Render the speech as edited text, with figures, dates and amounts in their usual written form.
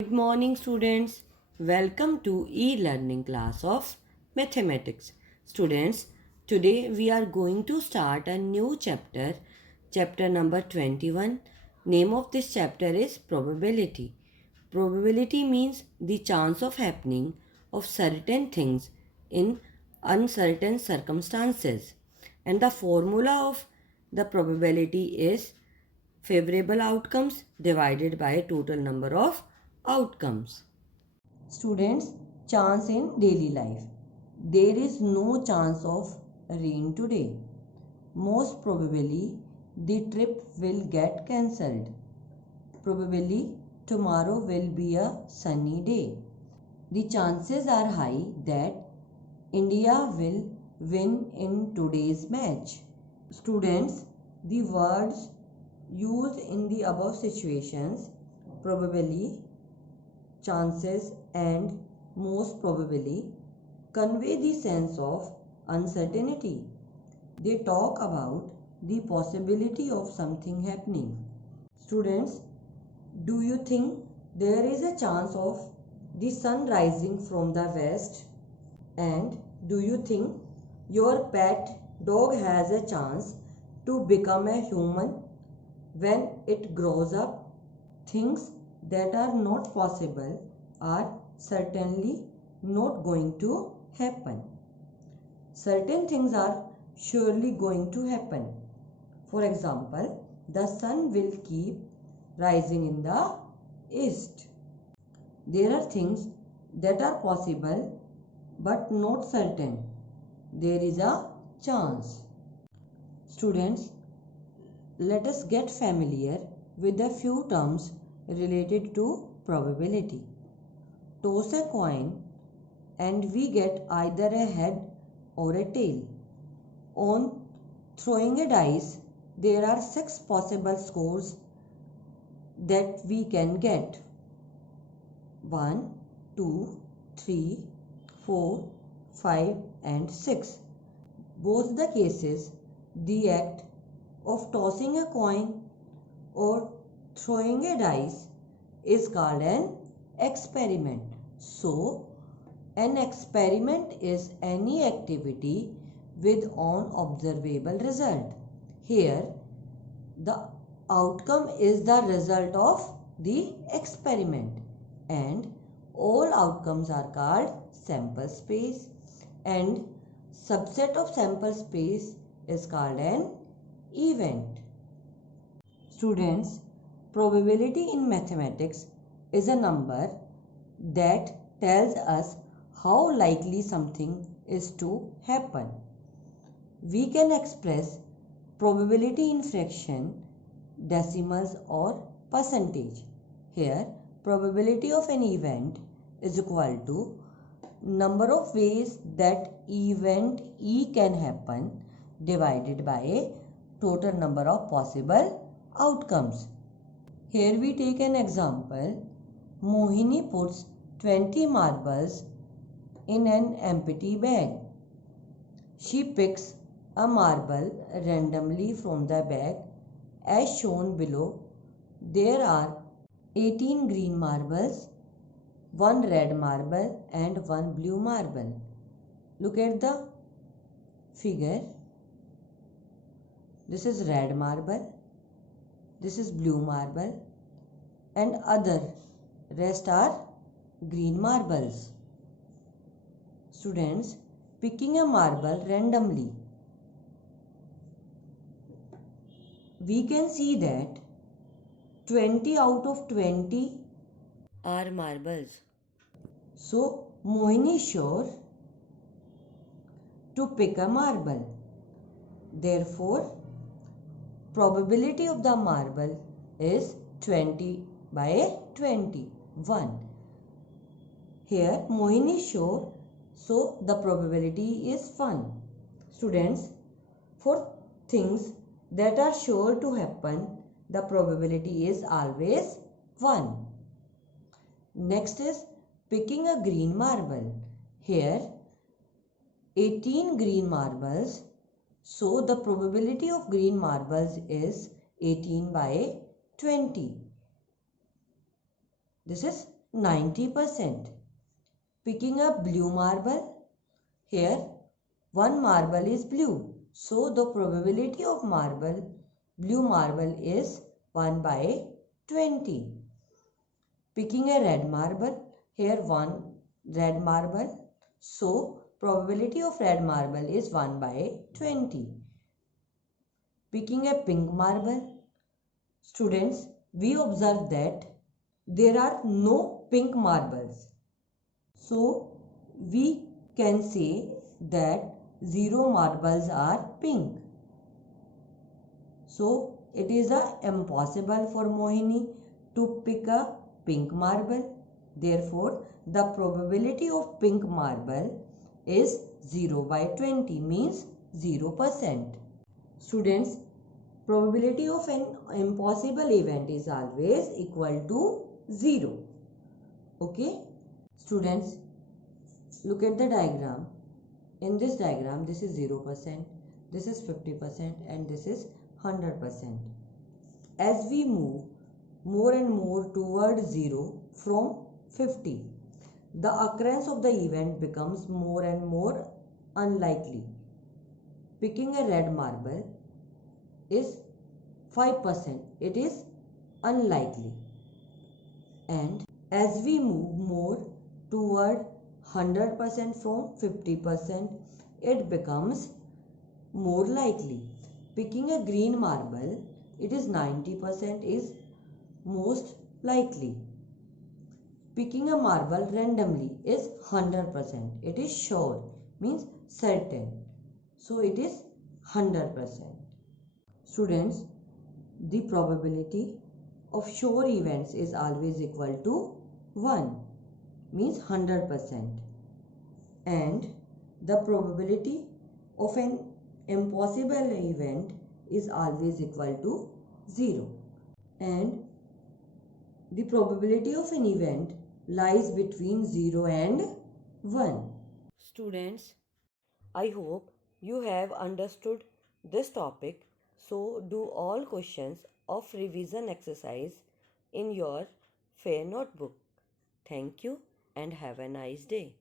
Good morning, students. Welcome to e-learning class of mathematics. Students, today we are going to start a new chapter, chapter number 21. Name of this chapter is probability. Probability means the chance of happening of certain things in uncertain circumstances. And the formula of the probability is favorable outcomes divided by total number of outcomes. Students, chance in daily life. There is no chance of rain today. Most probably the trip will get cancelled. Probably tomorrow will be a sunny day. The chances are high that India will win in today's match. Students, the words used in the above situations, probably, chances, and most probably, convey the sense of uncertainty. They talk about the possibility of something happening. Students, do you think there is a chance of the sun rising from the west? And do you think your pet dog has a chance to become a human when it grows up? Things that are not possible are certainly not going to happen. Certain things are surely going to happen. For example, the sun will keep rising in the east. There are things that are possible but not certain. There is a chance. Students, let us get familiar with a few terms related to probability. Toss a coin and we get either a head or a tail. On throwing a dice, there are 6 possible scores that we can get. 1, 2, 3, 4, 5 and 6. Both the cases, the act of tossing a coin or throwing a dice is called an experiment. So, an experiment is any activity with an observable result. Here, the outcome is the result of the experiment, and all outcomes are called sample space, and subset of sample space is called an event. Students, probability in mathematics is a number that tells us how likely something is to happen. We can express probability in fraction, decimals or percentage. Here, probability of an event is equal to number of ways that event E can happen divided by total number of possible outcomes. Here we take an example. Mohini puts 20 marbles in an empty bag. She picks a marble randomly from the bag as shown below. There are 18 green marbles, 1 red marble and 1 blue marble. Look at the figure. This is red marble, this is blue marble and other rest are green marbles. Students, picking a marble randomly, we can see that 20 out of 20 are marbles. So, Mohini is sure to pick a marble. Therefore, probability of the marble is 20 by 21. Here, Mohini is sure, so the probability is 1. Students, for things that are sure to happen, the probability is always 1. Next is picking a green marble. Here 18 green marbles, so the probability of green marbles is 18 by 20. This is 90%. Picking a blue marble. Here, one marble is blue. So, the probability of blue marble is 1 by 20. Picking a red marble. Here, one red marble. So, probability of red marble is 1 by 20. Picking a pink marble. Students, we observe that there are no pink marbles. So, we can say that 0 marbles are pink. So, it is impossible for Mohini to pick a pink marble. Therefore, the probability of pink marble is 0 by 20, means 0%. Students, probability of an impossible event is always equal to 0. Okay? Students, look at the diagram. In this diagram, this is 0%, this is 50%, and this is 100%. As we move more and more towards 0 from 50, the occurrence of the event becomes more and more unlikely. Picking a red marble is 5%. It is unlikely. And as we move more toward 100% from 50%, it becomes more likely. Picking a green marble, it is 90% is most likely. Picking a marble randomly is 100%. It is sure, means certain. So it is 100%. Students, the probability of sure events is always equal to 1, means 100%. And the probability of an impossible event is always equal to 0. And the probability of an event lies between 0 and 1. Students, I hope you have understood this topic. So do all questions of revision exercise in your fair notebook. Thank you and have a nice day.